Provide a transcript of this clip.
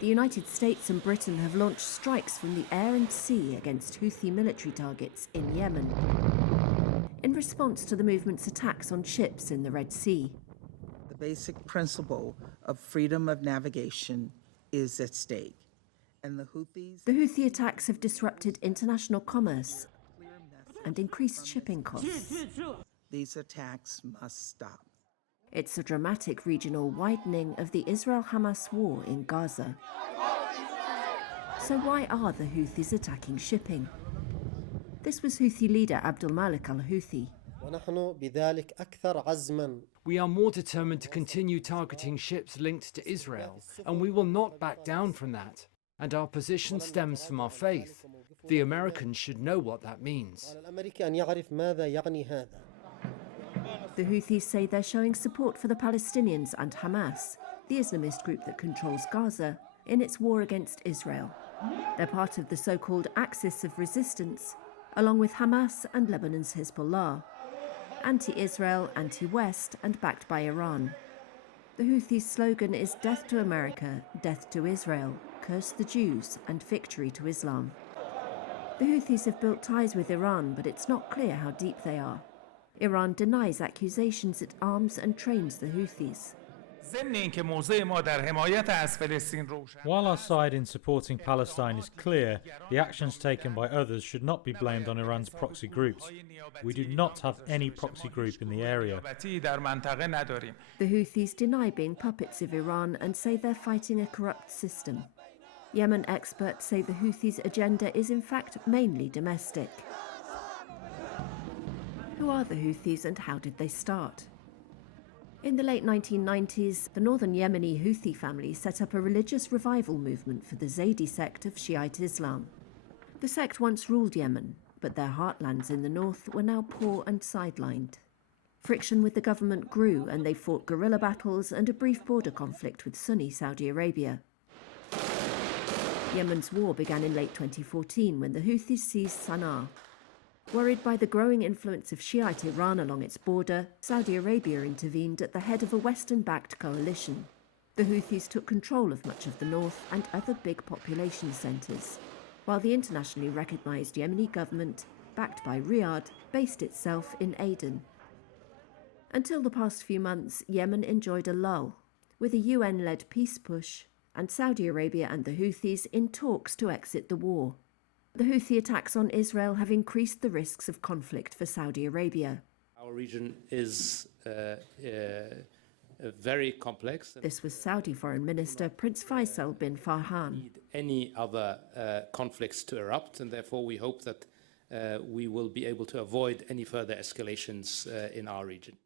The United States and Britain have launched strikes from the air and sea against Houthi military targets in Yemen, in response to the movement's attacks on ships in the Red Sea. The basic principle of freedom of navigation is at stake, and the Houthi attacks have disrupted international commerce and increased shipping costs. These attacks must stop. It's a dramatic regional widening of the Israel-Hamas war in Gaza. So why are the Houthis attacking shipping? This was Houthi leader Abdul Malik al-Houthi. We are more determined to continue targeting ships linked to Israel, and we will not back down from that. And our position stems from our faith. The Americans should know what that means. The Houthis say they're showing support for the Palestinians and Hamas, the Islamist group that controls Gaza, in its war against Israel. They're part of the so-called Axis of Resistance, along with Hamas and Lebanon's Hezbollah, anti-Israel, anti-West, and backed by Iran. The Houthis' slogan is "Death to America, death to Israel, curse the Jews, and victory to Islam." The Houthis have built ties with Iran, but it's not clear how deep they are. Iran denies accusations it arms and trains the Houthis. While our side in supporting Palestine is clear, the actions taken by others should not be blamed on Iran's proxy groups. We do not have any proxy group in the area. The Houthis deny being puppets of Iran and say they're fighting a corrupt system. Yemen experts say the Houthis' agenda is in fact mainly domestic. Who are the Houthis and how did they start? In the late 1990s, the northern Yemeni Houthi family set up a religious revival movement for the Zaydi sect of Shiite Islam. The sect once ruled Yemen, but their heartlands in the north were now poor and sidelined. Friction with the government grew and they fought guerrilla battles and a brief border conflict with Sunni Saudi Arabia. Yemen's war began in late 2014 when the Houthis seized Sana'a. Worried by the growing influence of Shiite Iran along its border, Saudi Arabia intervened at the head of a Western-backed coalition. The Houthis took control of much of the north and other big population centres, while the internationally recognised Yemeni government, backed by Riyadh, based itself in Aden. Until the past few months, Yemen enjoyed a lull, with a UN-led peace push, and Saudi Arabia and the Houthis in talks to exit the war. The Houthi attacks on Israel have increased the risks of conflict for Saudi Arabia. Our region is very complex. This was Saudi Foreign Minister Prince Faisal bin Farhan. Need any other conflicts to erupt, and therefore we hope that we will be able to avoid any further escalations in our region.